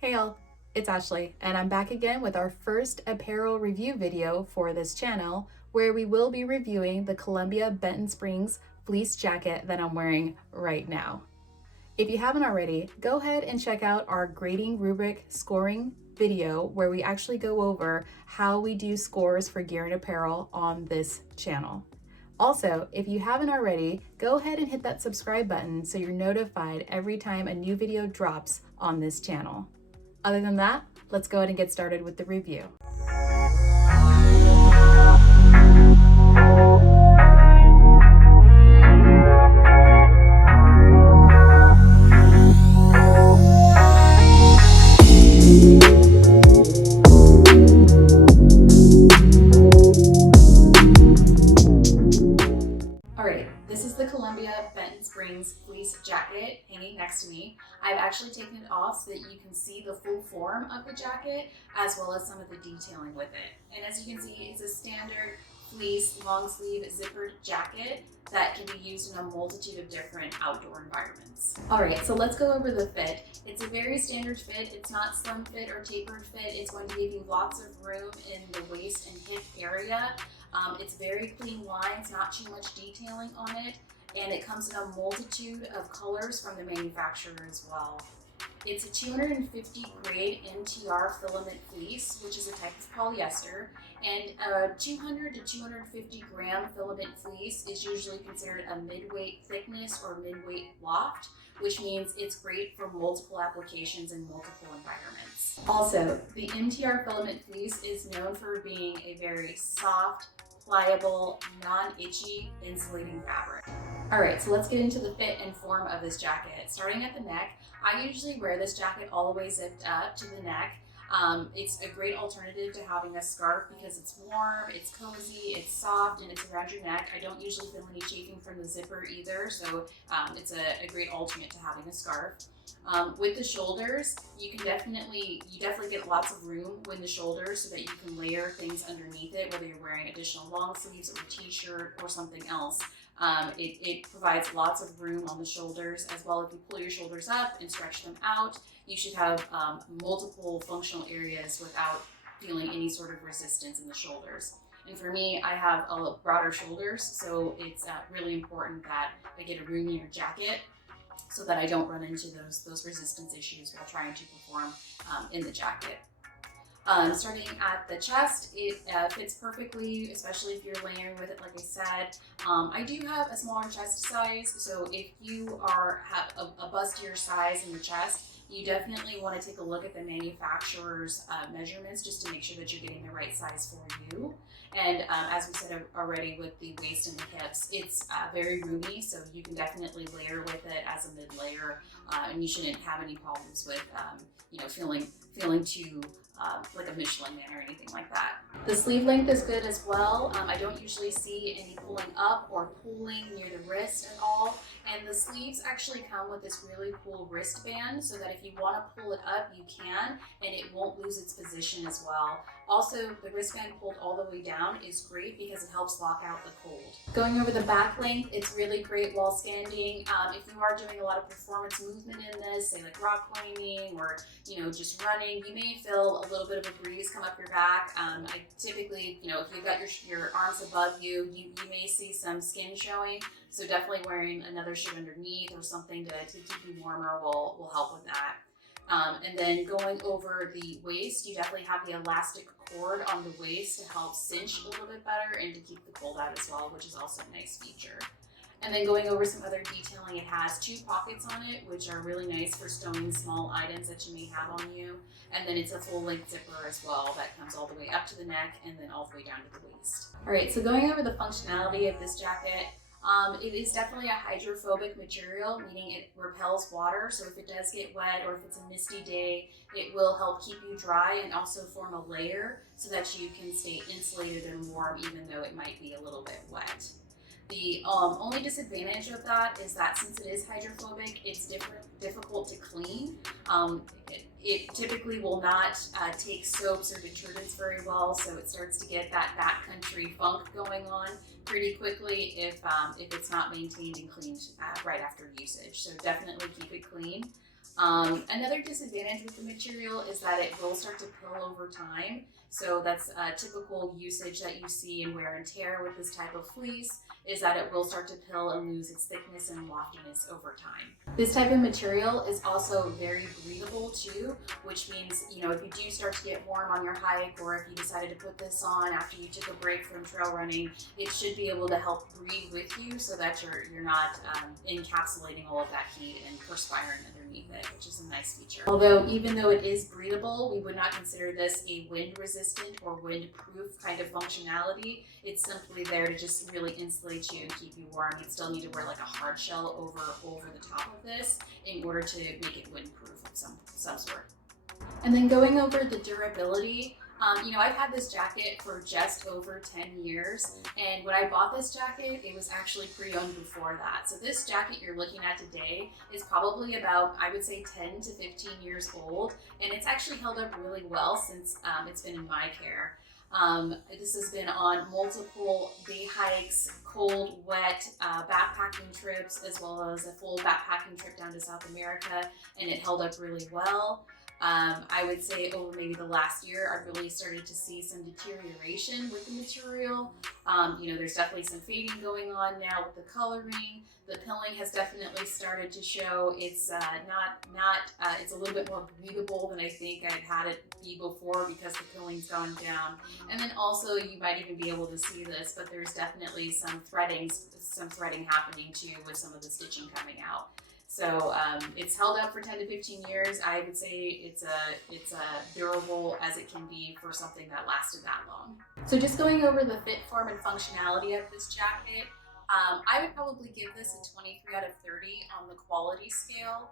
Hey all, it's Ashley, and I'm back again with our first apparel review video for this channel, where we will be reviewing the Columbia Benton Springs fleece jacket that I'm wearing right now. If you haven't already, go ahead and check out our grading rubric scoring video where we actually go over how we do scores for gear and apparel on this channel. Also, if you haven't already, go ahead and hit that subscribe button so you're notified every time a new video drops on this channel. Other than that, let's go ahead and get started with the review. This is the Columbia Benton Springs fleece jacket hanging next to me. I've actually taken it off so that you can see the full form of the jacket as well as some of the detailing with it. And as you can see, it's a standard fleece long sleeve zippered jacket that can be used in a multitude of different outdoor environments. All right, so let's go over the fit. It's a very standard fit. It's not slim fit or tapered fit. It's going to give you lots of room in the waist and hip area. It's very clean lines, not too much detailing on it, and it comes in a multitude of colors from the manufacturer as well. It's a 250 grade MTR filament fleece, which is a type of polyester, and a 200 to 250 gram filament fleece is usually considered a mid-weight thickness or mid-weight loft, which means it's great for multiple applications in multiple environments. Also, the MTR filament fleece is known for being a very soft, pliable, non-itchy, insulating fabric. All right, so let's get into the fit and form of this jacket. Starting at the neck, I usually wear this jacket all the way zipped up to the neck. It's a great alternative to having a scarf because it's warm, it's cozy, it's soft, and it's around your neck. I don't usually feel any chafing from the zipper either, so it's a great alternate to having a scarf. With the shoulders, you definitely get lots of room with the shoulders so that you can layer things underneath it, whether you're wearing additional long sleeves or a t-shirt or something else. It provides lots of room on the shoulders as well. If you pull your shoulders up and stretch them out, you should have multiple functional areas without feeling any sort of resistance in the shoulders. And for me, I have broader shoulders, so it's really important that I get a roomier jacket so that I don't run into those resistance issues while trying to perform in the jacket. Starting at the chest, it fits perfectly, especially if you're layering with it, like I said. I do have a smaller chest size, so if you have a bustier size in the chest, you definitely want to take a look at the manufacturer's measurements just to make sure that you're getting the right size for you. And as we said already with the waist and the hips, it's very roomy, so you can definitely layer with it as a mid-layer, and you shouldn't have any problems with feeling too like a Michelin man or anything like that. The sleeve length is good as well. I don't usually see any pulling up or pulling near the wrist at all. And the sleeves actually come with this really cool wristband so that if you want to pull it up, you can, and it won't lose its position as well. Also, the wristband pulled all the way down is great because it helps lock out the cold. Going over the back length, it's really great while standing. If you are doing a lot of performance movement in this, say like rock climbing or just running, you may feel a little bit of a breeze come up your back. I typically, if you've got your arms above you, you may see some skin showing. So definitely wearing another shirt underneath or something to keep you warmer will help with that. And then going over the waist, you definitely have the elastic cord on the waist to help cinch a little bit better and to keep the cold out as well, which is also a nice feature. And then going over some other detailing, it has 2 pockets on it, which are really nice for stowing small items that you may have on you. And then it's a full length zipper as well that comes all the way up to the neck and then all the way down to the waist. All right, so going over the functionality of this jacket, it is definitely a hydrophobic material, meaning it repels water. So if it does get wet or if it's a misty day, it will help keep you dry and also form a layer so that you can stay insulated and warm even though it might be a little bit wet. The only disadvantage of that is that since it is hydrophobic, it's difficult to clean. It typically will not take soaps or detergents very well, so it starts to get that backcountry funk going on pretty quickly if it's not maintained and cleaned right after usage. So definitely keep it clean. Another disadvantage with the material is that it will start to pill over time. So that's a typical usage that you see in wear and tear with this type of fleece, is that it will start to pill and lose its thickness and loftiness over time. This type of material is also very breathable too, which means, if you do start to get warm on your hike, or if you decided to put this on after you took a break from trail running, it should be able to help breathe with you so that you're not encapsulating all of that heat and perspiring underneath it, which is a nice feature. Although, even though it is breathable, we would not consider this a wind resistant or wind-proof kind of functionality. It's simply there to just really insulate you and keep you warm. You'd still need to wear like a hard shell over the top of this in order to make it windproof of some sort. And then going over the durability, I've had this jacket for just over 10 years, and when I bought this jacket, it was actually pre-owned before that. So this jacket you're looking at today is probably about, I would say, 10 to 15 years old, and it's actually held up really well since it's been in my care. This has been on multiple day hikes, cold, wet, backpacking trips, as well as a full backpacking trip down to South America, and it held up really well. I would say over maybe the last year, I've really started to see some deterioration with the material. There's definitely some fading going on now with the coloring. The pilling has definitely started to show. It's it's a little bit more breathable than I think I've had it be before because the pilling's gone down. And then also, you might even be able to see this, but there's definitely some threading happening too with some of the stitching coming out. So it's held up for 10 to 15 years. I would say it's durable as it can be for something that lasted that long. So just going over the fit, form, and functionality of this jacket, I would probably give this a 23 out of 30 on the quality scale.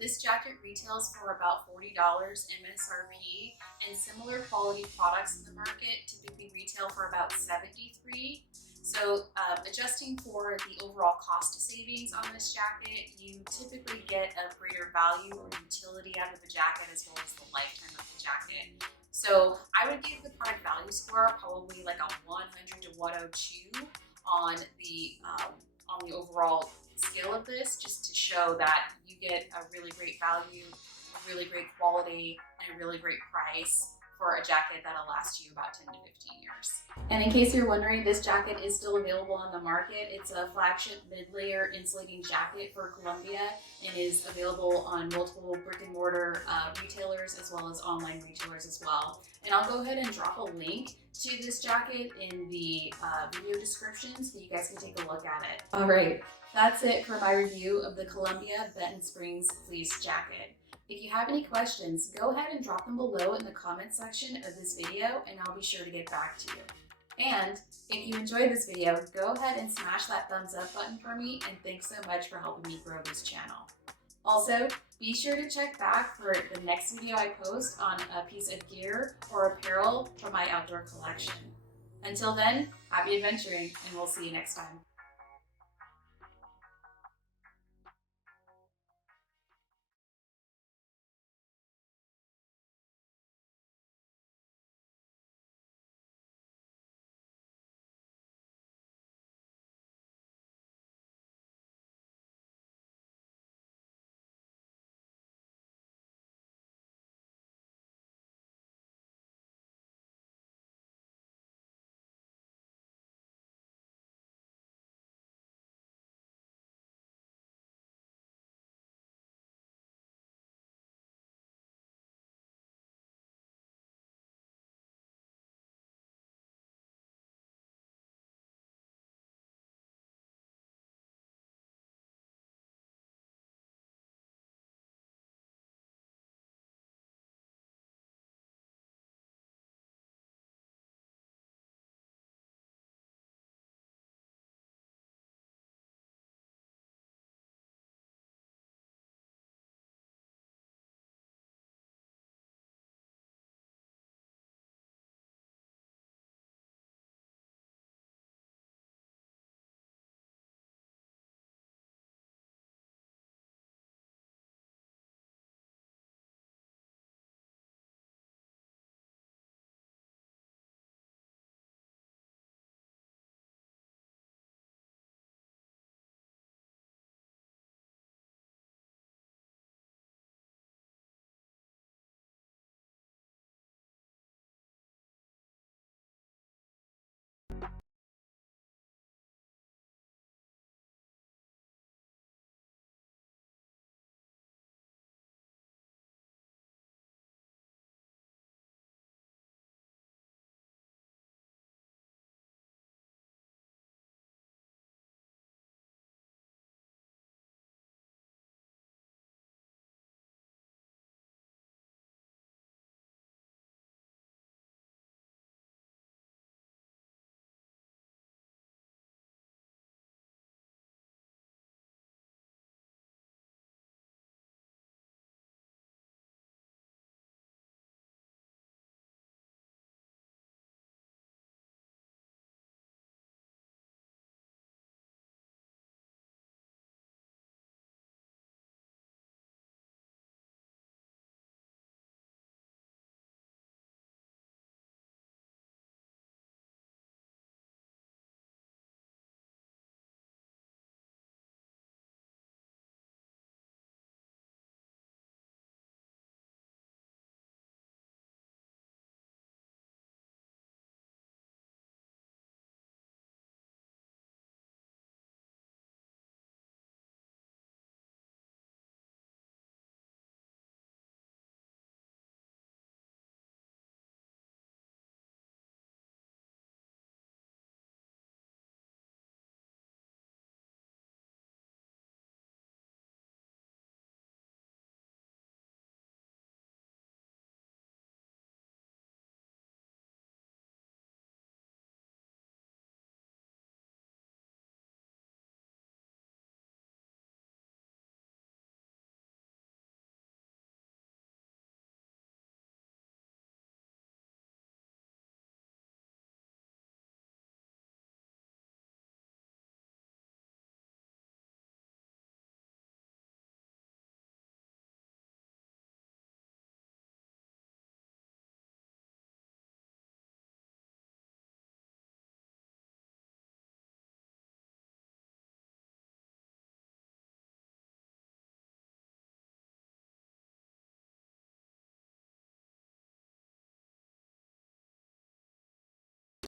This jacket retails for about $40 MSRP, and similar quality products in the market typically retail for about $73. So adjusting for the overall cost savings on this jacket, you typically get a greater value or utility out of the jacket as well as the lifetime of the jacket. So I would give the product value score probably like a 100 to 102 on the overall scale of this, just to show that you get a really great value, a really great quality, and a really great price for a jacket that'll last you about 10 to 15 years. And in case you're wondering, this jacket is still available on the market. It's a flagship mid-layer insulating jacket for Columbia and is available on multiple brick and mortar retailers as well as online retailers as well. And I'll go ahead and drop a link to this jacket in the video description so you guys can take a look at it. All right, that's it for my review of the Columbia Benton Springs fleece jacket. If you have any questions, go ahead and drop them below in the comment section of this video and I'll be sure to get back to you. And if you enjoyed this video, go ahead and smash that thumbs up button for me, and thanks so much for helping me grow this channel. Also, be sure to check back for the next video I post on a piece of gear or apparel from my outdoor collection. Until then, happy adventuring, and we'll see you next time.